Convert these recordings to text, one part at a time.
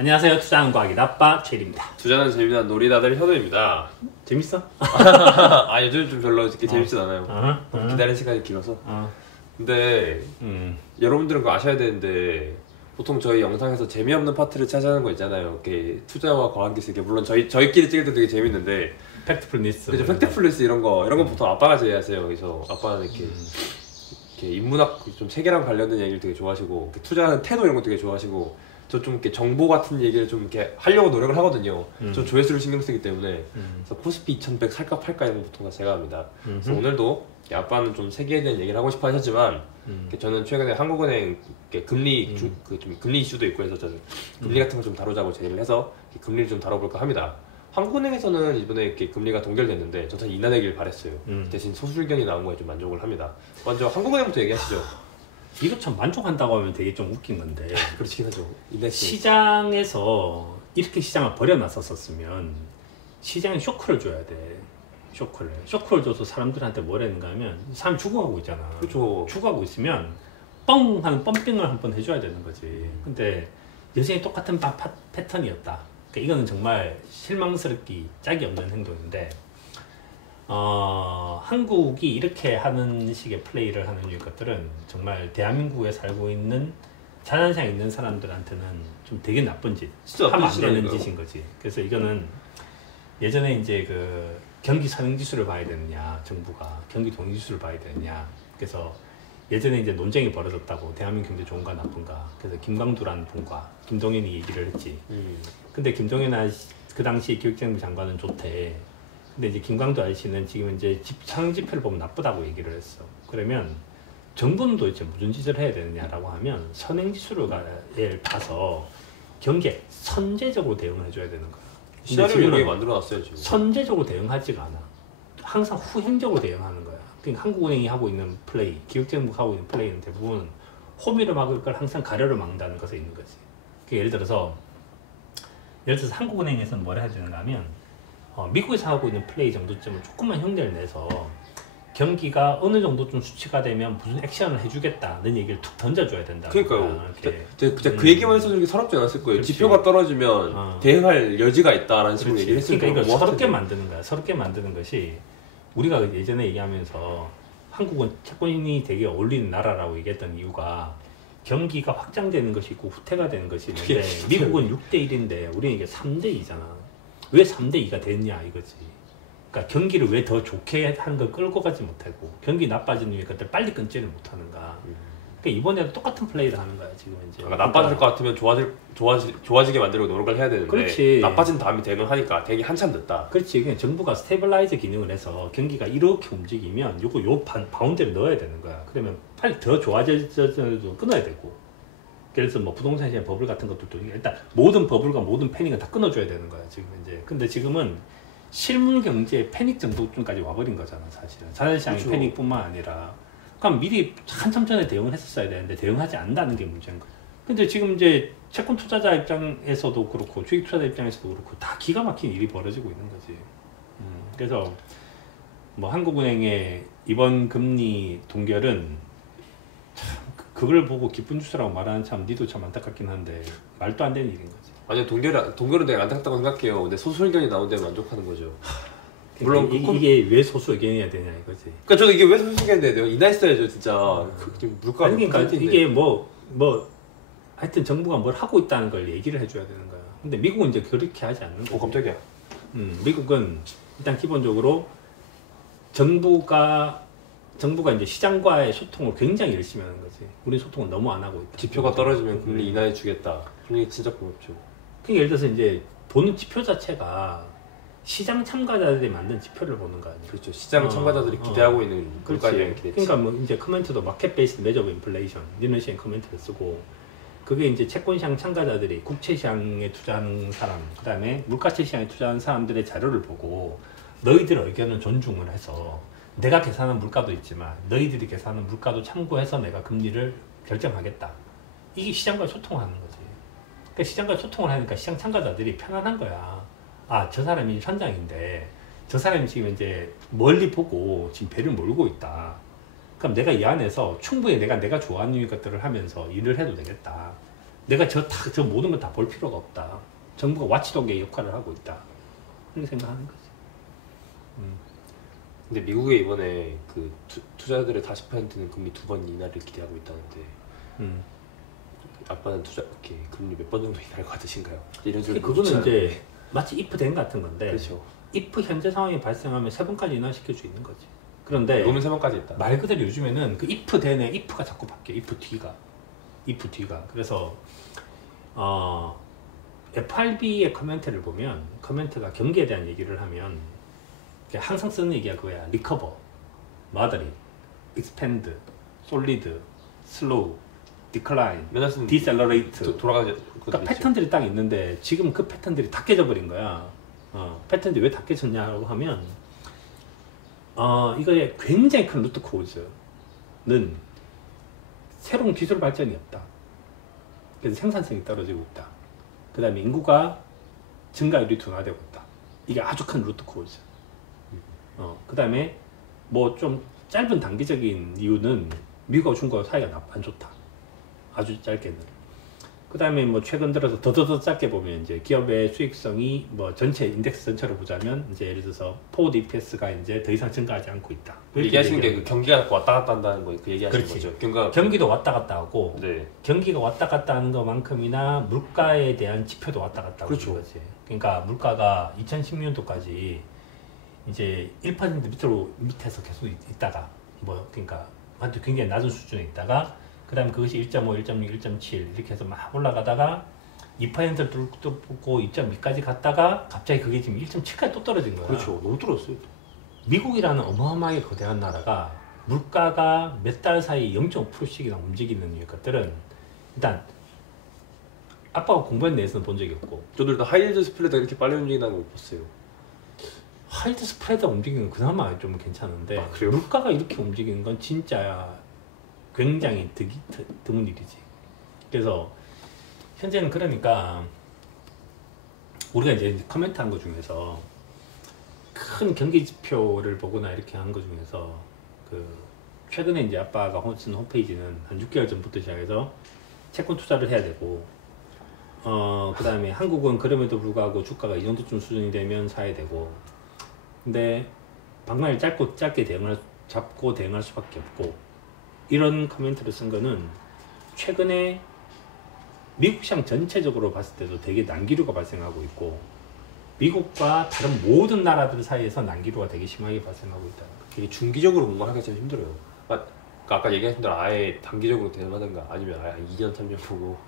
안녕하세요. 투자하는 과학이 나빠 최일입니다. 투자는 재미난 놀이다들 현우입니다. 재밌어? 아 요즘 좀 별로 이렇게 재밌진 않아요. 기다리는 시간이 길어서. 근데 여러분들은 그거 아셔야 되는데 보통 저희 영상에서 재미없는 파트를 차지하는 거 있잖아요. 이렇게 투자와 과학 기술, 물론 저희끼리 찍을 때 되게 재밌는데 팩트풀리스. 그죠, 팩트풀리스 이런 거 보통 아빠가 제외하세요. 그래서 아빠는 이렇게 인문학 좀 세계랑 관련된 얘기를 되게 좋아하시고 투자하는 태도 이런 거 되게 좋아하시고. 저 좀 이렇게 정보 같은 얘기를 좀 이렇게 하려고 노력을 하거든요. 저 조회수를 신경 쓰기 때문에. 그래서 코스피 2100 살까 팔까 이런 거 보통 다 제가 합니다. 그래서 오늘도 아빠는 좀 세계에 대한 얘기를 하고 싶어 하셨지만 저는 최근에 한국은행 금리 좀 금리 이슈도 있고 해서 저는 금리 같은 거 좀 다루자고 제의를 해서 금리를 좀 다뤄볼까 합니다. 한국은행에서는 이번에 이렇게 금리가 동결됐는데 저는 인하되길 바랬어요. 대신 소수 의견이 나온 거에 좀 만족을 합니다. 먼저 한국은행부터 얘기하시죠. 이거 참 만족한다고 하면 되게 좀 웃긴 건데. 그렇긴 하죠. 시장에서 이렇게 시장을 버려놨었으면 시장에 쇼크를 줘야 돼. 쇼크를 줘서 사람들한테 뭐라는가 하면 사람이 죽어가고 있잖아. 그렇죠. 죽어가고 있으면 뻥 하는 펌핑을 한번 해줘야 되는 거지. 근데 여전히 똑같은 패턴이었다. 그러니까 이거는 정말 실망스럽기 짝이 없는 행동인데 한국이 이렇게 하는 식의 플레이를 하는 것들은 정말 대한민국에 살고 있는 자산시장에 있는 사람들한테는 좀 되게 나쁜 짓, 진짜 하면 안 되는 짓인 거지. 그래서 이거는 예전에 이제 그 경기 선행지수를 봐야 되느냐, 정부가 경기 동행지수를 봐야 되느냐. 그래서 예전에 이제 논쟁이 벌어졌다고, 대한민국 경제 좋은가 나쁜가. 그래서 김광두라는 분과 김동연이 얘기를 했지. 근데 김동연 그 당시 기획재정부 장관은 좋대. 근데 이제 김광두 아저씨는 지금 이제 상지표를 보면 나쁘다고 얘기를 했어. 그러면 정부는 도대체 무슨 짓을 해야 되느냐라고 하면 선행지수를 봐서 경기에 선제적으로 대응을 해줘야 되는 거야. 시나리오 여러 개 만들어놨어요 지금. 선제적으로 대응하지가 않아. 항상 후행적으로 대응하는 거야. 그러니까 한국은행이 하고 있는 플레이, 기획재정부가 하고 있는 플레이는 대부분 호미를 막을 걸 항상 가려를 막는다는 것에 있는 거지. 그러니까 예를 들어서 한국은행에서는 뭘 해주는가 하면 미국에서 하고 있는 플레이 정도쯤은 조금만 흉내를 내서 경기가 어느 정도 좀 수치가 되면 무슨 액션을 해주겠다는 얘기를 툭 던져줘야 된다. 그러니까요. 진짜 그 얘기만 해서 이렇게 서럽지 않았을 거예요. 그렇지. 지표가 떨어지면 대응할 여지가 있다라는 식으로 얘기를 했으니까. 그러니까 이걸 서럽게 만드는 거야. 서럽게 만드는 것이 우리가 예전에 얘기하면서 한국은 채권이 되게 어울리는 나라라고 얘기했던 이유가 경기가 확장되는 것이 있고 후퇴가 되는 것이 있는데 미국은 6대1인데 우리는 이게 3대2잖아. 왜 3대2가 됐냐 이거지. 그러니까 경기를 왜 더 좋게 하는 걸 끌고 가지 못하고 경기 나빠지는 이유 것들 빨리 끊지를 못하는가. 그러니까 이번에도 똑같은 플레이를 하는 거야 지금 이제. 그러니까 나빠질 것 같으면 좋아지게 만들려고 노력을 해야 되는데. 그렇지. 나빠진 다음에 대응하니까 되게 한참 늦다. 그렇지. 그냥 정부가 스테빌라이저 기능을 해서 경기가 이렇게 움직이면 요 바운드를 넣어야 되는 거야. 그러면 빨리 더 좋아져도 끊어야 되고. 그래서 뭐 부동산 시장 버블 같은 것들도 일단 모든 버블과 모든 패닉은 다 끊어줘야 되는 거야 지금 이제. 근데 지금은 실물 경제 패닉 정도쯤까지 와버린 거잖아 사실은. 자산시장의 그렇죠. 패닉뿐만 아니라. 그럼 미리 한참 전에 대응을 했었어야 되는데 대응하지 않는다는 게 문제인 거야. 근데 지금 이제 채권 투자자 입장에서도 그렇고 주식 투자자 입장에서도 그렇고 다 기가 막힌 일이 벌어지고 있는 거지. 그래서 뭐 한국은행의 이번 금리 동결은 그걸 보고 기쁜 주스라고 말하는 참 니도 참 안타깝긴 한데 말도 안 되는 일인 거지. 아니요, 동결은 내가 안타깝다고 생각해요. 근데 소수 의견이 나온 데 만족하는 거죠. 물론 이게 왜 소수 의견이어야 되냐 이거지. 그러니까 저는 이게 왜 소수 의견이 돼야 돼요? 인하했어야죠 진짜. 물가 아니 그러니까 이게 뭐 하여튼 정부가 뭘 하고 있다는 걸 얘기를 해줘야 되는 거야. 근데 미국은 이제 그렇게 하지 않는 거야. 깜짝이야. 미국은 일단 기본적으로 정부가 이제 시장과의 소통을 굉장히 열심히 하는 거지. 우리 소통은 너무 안 하고 있다. 지표가 떨어지면 금리 인하해 주겠다. 금리 진짜 고맙죠. 그러니까 예를 들어서 이제 보는 지표 자체가 시장 참가자들이 만든 지표를 보는 거 아니야. 그렇죠. 시장 참가자들이 기대하고 있는 물가의 기대치. 그러니까 뭐 이제 커멘트도 마켓 베이스드 메저 오브 인플레이션 이런 식의 커멘트를 쓰고 그게 이제 채권시장 참가자들이 국채시장에 투자하는 사람, 그 다음에 물가채 시장에 투자하는 사람들의 자료를 보고 너희들의 의견을 존중을 해서 내가 계산한 물가도 있지만 너희들이 계산한 물가도 참고해서 내가 금리를 결정하겠다. 이게 시장과 소통하는 거지. 그러니까 시장과 소통을 하니까 시장 참가자들이 편안한 거야. 아, 저 사람이 현장인데 저 사람이 지금 이제 멀리 보고 지금 배를 몰고 있다. 그럼 내가 이 안에서 충분히 내가 좋아하는 것들을 하면서 일을 해도 되겠다. 내가 저 모든 걸 다 볼 필요가 없다. 정부가 와치독의 역할을 하고 있다. 그렇게 생각하는 거지. 근데 미국에 이번에 그 투자들의 40%는 금리 2번 인하를 기대하고 있다는데 아빠는 투자 이렇게 금리 몇 번 정도 인하를 받으신가요? 이런 식으로 그거는 이제 마치 if then 같은 건데 그렇죠. if 현재 상황이 발생하면 3번까지 인하시킬 수 있는 거지. 그런데 노는 3번까지 있다. 말 그대로 요즘에는 그 if then의 if가 자꾸 바뀌어. if 뒤가. 그래서 FRB의 커멘트를 보면 커멘트가 경기에 대한 얘기를 하면 항상 쓰는 얘기가 그거야. recover, moderate, expand, solid, slow, decline, decelerate. 돌아가는 그러니까 패턴들이 딱 있는데 지금 그 패턴들이 다 깨져 버린 거야. 패턴들이 왜 다 깨졌냐고 하면 이거에 굉장히 큰 루트 코즈는 새로운 기술 발전이 없다. 그래서 생산성이 떨어지고 있다. 그 다음에 인구가 증가율이 둔화되고 있다. 이게 아주 큰 루트 코즈. 그 다음에 뭐 좀 짧은 단기적인 이유는 미국하고 중국하고 사이가 안 좋다. 아주 짧게는. 그 다음에 뭐 최근 들어서 더 짧게 보면 이제 기업의 수익성이 뭐 전체 인덱스 전체로 보자면 이제 예를 들어서 포워드 EPS가 이제 더 이상 증가하지 않고 있다. 얘기하시는 게 그 경기가 왔다 갔다 한다는 거 그 얘기하시는 그렇지. 거죠. 그러니까 경기도 왔다 갔다 하고 네. 경기가 왔다 갔다 하는 것만큼이나 물가에 대한 지표도 왔다 갔다 하고 그렇죠. 거지. 그러니까 물가가 2010년도까지 이제 1% 밑에서 계속 있다가 뭐 그러니까 완전 굉장히 낮은 수준에 있다가 그다음 그것이 1.5, 1.6, 1.7 이렇게 해서 막 올라가다가 2%를 뚫고 2.2까지 갔다가 갑자기 그게 지금 1.7까지 또 떨어진 거야. 그렇죠. 너무 떨어졌어요. 미국이라는 어마어마하게 거대한 나라가 물가가 몇 달 사이 0.5%씩이나 움직이는 것들은 일단 아빠가 공부한 내에서는 본 적이 없고 저도 일단 하이힐드 스플레드가 이렇게 빨리 움직인다는 걸 못 봤어요. 하이드 스프레드가 움직이는 건 그나마 좀 괜찮은데 그래요? 물가가 이렇게 움직이는 건 진짜 굉장히 드문 일이지. 그래서 현재는 그러니까 우리가 이제 커멘트 한 거 중에서 큰 경기 지표를 보거나 이렇게 한 거 중에서 그 최근에 이제 아빠가 쓴 홈페이지는 한 6개월 전부터 시작해서 채권 투자를 해야 되고 그 다음에 한국은 그럼에도 불구하고 주가가 이 정도쯤 수준이 되면 사야 되고 근데 방망이를 짧게 잡고 대응할 수밖에 없고 이런 커멘트를 쓴 거는 최근에 미국 시장 전체적으로 봤을 때도 되게 난기류가 발생하고 있고 미국과 다른 모든 나라들 사이에서 난기류가 되게 심하게 발생하고 있다는 거. 이게 중기적으로 뭔가 하기가 좀 힘들어요. 그러니까 아까 얘기하신 대로 아예 단기적으로 대응하든가 아니면 아예 한 2년 3년 보고.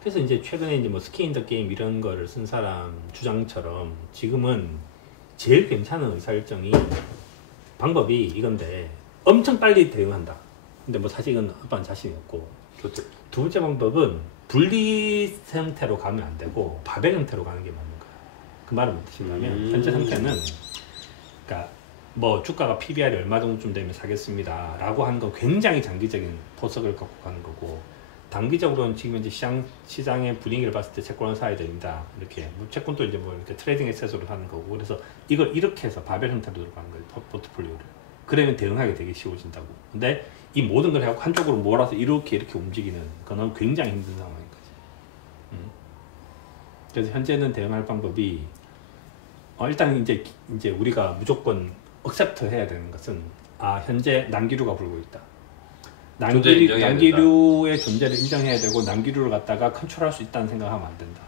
그래서 이제 최근에 이제 뭐 스킨 인 더 게임 이런 거를 쓴 사람 주장처럼 지금은 제일 괜찮은 의사결정이 방법이 이건데 엄청 빨리 대응한다. 근데 뭐 사실 이건 아빠는 자신이 없고 좋대. 두 번째 방법은 분리 형태로 가면 안 되고 바벨 형태로 가는 게 맞는 거야. 그 말은 무엇이냐면 현재 상태는 그러니까 뭐 주가가 PBR이 얼마 정도쯤 되면 사겠습니다 라고 하는 건 굉장히 장기적인 포석을 갖고 가는 거고 단기적으로는 지금 현재 시장의 분위기를 봤을 때 채권을 사야 됩니다. 이렇게 뭐 채권도 이제 뭐 이렇게 트레이딩 액세스로 사는 거고 그래서 이걸 이렇게 해서 바벨 형태로 들어가는 거예요. 포트폴리오를. 그러면 대응하기 되게 쉬워진다고. 근데 이 모든 걸 해갖고 한쪽으로 몰아서 이렇게 움직이는 거는 굉장히 힘든 상황인 거지. 그래서 현재는 대응할 방법이 일단 이제 우리가 무조건 accept 해야 되는 것은 현재 난기류가 불고 있다. 난기류의 존재를 인정해야 되고 난기류를 갖다가 컨트롤할 수 있다는 생각하면 안 된다.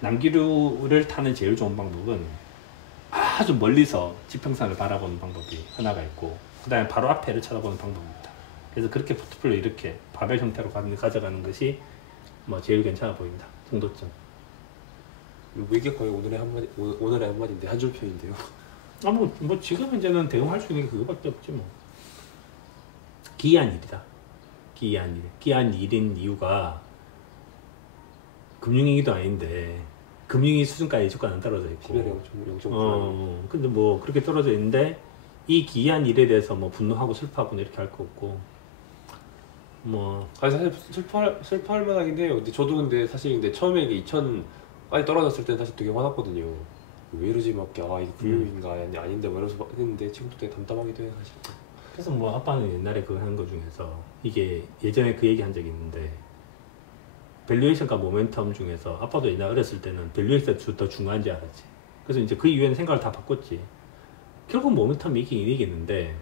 난기류를 타는 제일 좋은 방법은 아주 멀리서 지평선을 바라보는 방법이 하나가 있고 그 다음에 바로 앞에를 쳐다보는 방법입니다. 그래서 그렇게 포트폴리오 이렇게 바벨 형태로 가져가는 것이 뭐 제일 괜찮아 보인다. 정도점. 이게 거의 오늘의 한마디인데 한 줄 표현인데요. 뭐 지금 현재는 대응할 수 있는 게 그거밖에 없지 뭐. 기이한 일이다. 기이한 일인 이유가 금융위기도 아닌데 금융위 수준까지 주가는 떨어져 있고. 근데 뭐 그렇게 떨어져 있는데 이 기이한 일에 대해서 뭐 분노하고 슬퍼하고 이렇게 할 거 없고. 뭐 사실 슬퍼할 만하긴 해요. 근데 저도 근데 처음에 이게 2000까지 떨어졌을 때는 사실 되게 화났거든요. 왜 이러지 막 이게 금융위기인가 아닌데 뭐 이러면서 했는데 지금도 되게 담담하기도 해요 사실. 그래서 뭐 아빠는 옛날에 그거 한 거 중에서 이게 예전에 그 얘기 한 적이 있는데 밸류에이션과 모멘텀 중에서 아빠도 옛날 어렸을 때는 밸류에이션이 더 중요한지 알았지. 그래서 이제 그 이후에는 생각을 다 바꿨지. 결국 모멘텀이 이기긴 이기는데,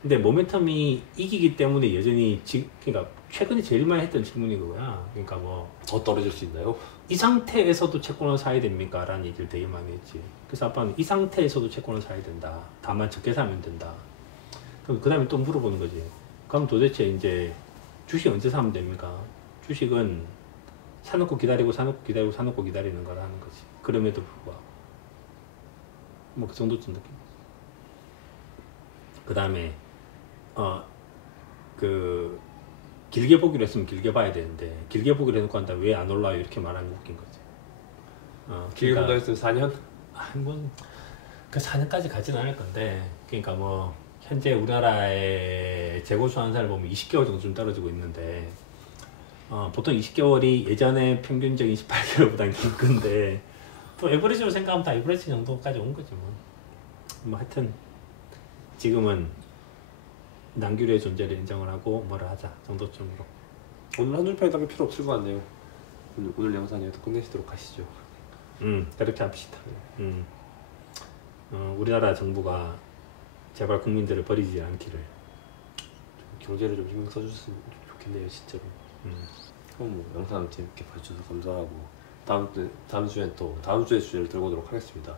근데 모멘텀이 이기기 때문에 여전히 그러니까 최근에 제일 많이 했던 질문이 그거야. 그러니까 뭐 더 떨어질 수 있나요? 이 상태에서도 채권을 사야 됩니까? 라는 얘기를 되게 많이 했지. 그래서 아빠는 이 상태에서도 채권을 사야 된다. 다만 적게 사면 된다. 그럼 그 다음에 또 물어보는 거지. 그럼 도대체 이제 주식 언제 사면 됩니까? 주식은 사놓고 기다리고 사놓고 기다리고 사놓고 기다리는 거라는 거지. 그럼에도 불구하고. 뭐 그 정도쯤 느낌. 그 다음에 그 길게 보기로 했으면 길게 봐야 되는데 길게 보기로 해놓고 한다 왜 안 올라요 이렇게 말하는 게 웃긴 거지. 길게 본다 그러니까 했으면 4년? 한번 그 4년까지 가진 않을 건데 그러니까 뭐 현재 우리나라의 재고 수환사를 보면 20개월 정도 좀 떨어지고 있는데 보통 20개월이 예전에 평균적인 18개월보다 긴 건데 또 에버리지로 생각하면 다 에버리지 정도까지 온 거지 뭐 하여튼 지금은 난규류의 존재를 인정을 하고 뭐를 하자 정도쯤으로. 오늘 한 줄 평이 필요 없을 것 같네요. 오늘 영상 여기서 끝내시도록 하시죠. 그렇게 합시다. 우리나라 정부가 제발 국민들을 버리지 않기를. 경제를 좀 신경 써주셨으면 좋겠네요, 진짜로. 그럼 뭐 영상 재밌게 봐주셔서 감사하고 다음 주엔 또 다음 주의 주제를 들고 오도록 하겠습니다.